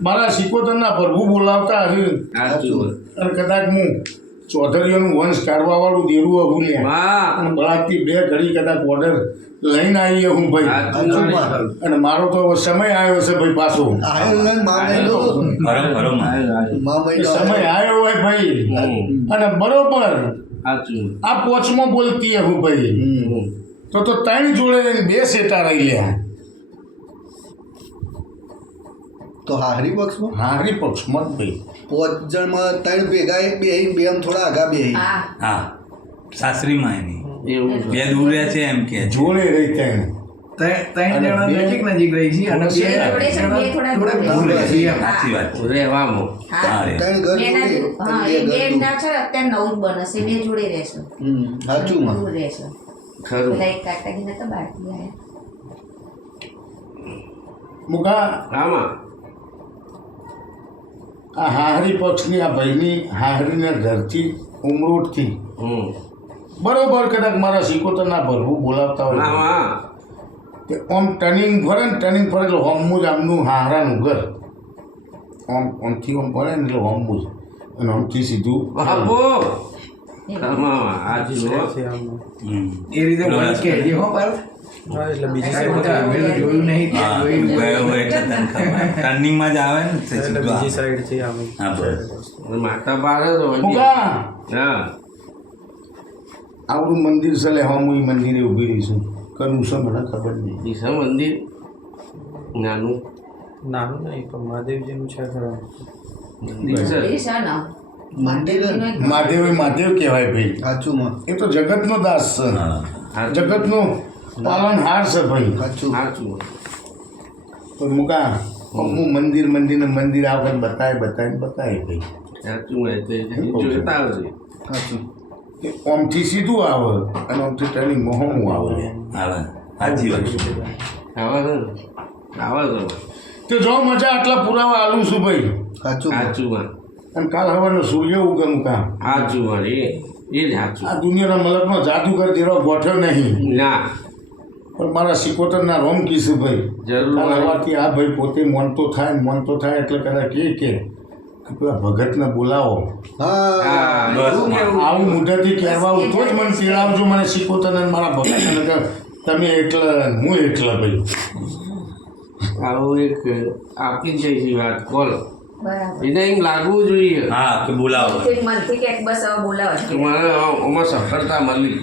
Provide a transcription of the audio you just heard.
મારા સિકોતરના પ્રભુ બોલાવતા હશે અને કદાચ હું ચૌધરીઓનું વંશ કાઢવા વાળું દેરું ભૂલ્યા બળાથી બે ઘડી કદાચ ઓર્ડર લઈને આવીએ હું ભાઈ અને મારો તો સમય આવ્યો છે ભાઈ પાછો સમય આવ્યો હોય ભાઈ અને બરોબર આ પોચમાં બોલતી હું ભાઈ તો ત્રણ જોડે બે સેટા રહી લ્યા તો હાહરી પક્ષમાં હાહરી પક્ષમાં જ ભાઈ 5 જણમાં 3 ભેગા બે બે થોડા આગા બે હા સાસરીમાં એની એવું બે દૂર રહે છે એમ કે જોડે રહી ત્રણ જણા નજીક રહી છે અને બે થોડા દૂર રહે છે સાચી વાત રહેવામાં ત્રણ ઘર બે ના છે અત્યારે નવું જ બનશે બે જોડે રહેશે સાચું માં દૂર રહેશે ખરું લાઈક કાકાજીને તો બાકી આયા મુકા આમાં આ હાહરી પક્ષની આ ભાઈની હાહરીના ઘરથી ઉમરોટથી બરોબર કદાચ મારા સિકોતરના ભરવું બોલાવતા હોય તે આમ ટર્નિંગ ફરે ને ટર્નિંગ ફરે એટલે હોમું જ આમનું હાહરાનું ઘર આમથી આમ ફરે ને એટલે હોમું જ અને આમથી સીધું એ રીતે કે હો પર એટલે બીજી સાઈડ જોયું નહીં ટર્નિંગમાં જ આવે ને બીજી સાઈડ થી માતા બારે મુકા આવડું મંદિર છે લે હું એ મંદિરે ઊભી રહીશું કરું છે મને ખબર નહીં ઈશા મંદિર નાનું નાનું નહીં પણ મહાદેવજીનું છે ખરા મંદિર મહાદેવ એ મહાદેવ કહેવાય ભાઈ સાચું માં એ તો જગતનો દાસ છે જગતનો પાલનહાર છે ભાઈ સાચું પણ મુકા હું મંદિર મંદિર ને મંદિર આવે બતાય ભાઈ સાચું કે આમથી સીધું આવે અને આમથી ટ્રેનિંગ મોહમું આવે આવે સાચી વાત તો જો મજા આટલા પુરાવા આલું છું ભાઈ સાચું અને કાલ હવાનો સૂર્ય ઉગમ કામ આ દુનિયાના મલકનો જાદુગર જેવો ગોઠ્યો નહીં પણ મારા સિકોતરના રોમ કીશું ભાઈ કાલ હવાથી આ ભાઈ પોતે મોનતો થાય એટલે કદાચ કે પેલા ભગતને બોલાવો આવું મુદ્દાથી કહેવા તો જ મને પીડાવજો મને સિકોતરને મારા ભગતને તમે એટલે હું એટલે ભાઈ આવું એક આપી જઈ વાત કોલ બરાબર એને એમ લાગવું જોઈએ હા કે બોલાવો મનથી કે બસ હવે બોલાવો કે મને આમાં સફળતા મળી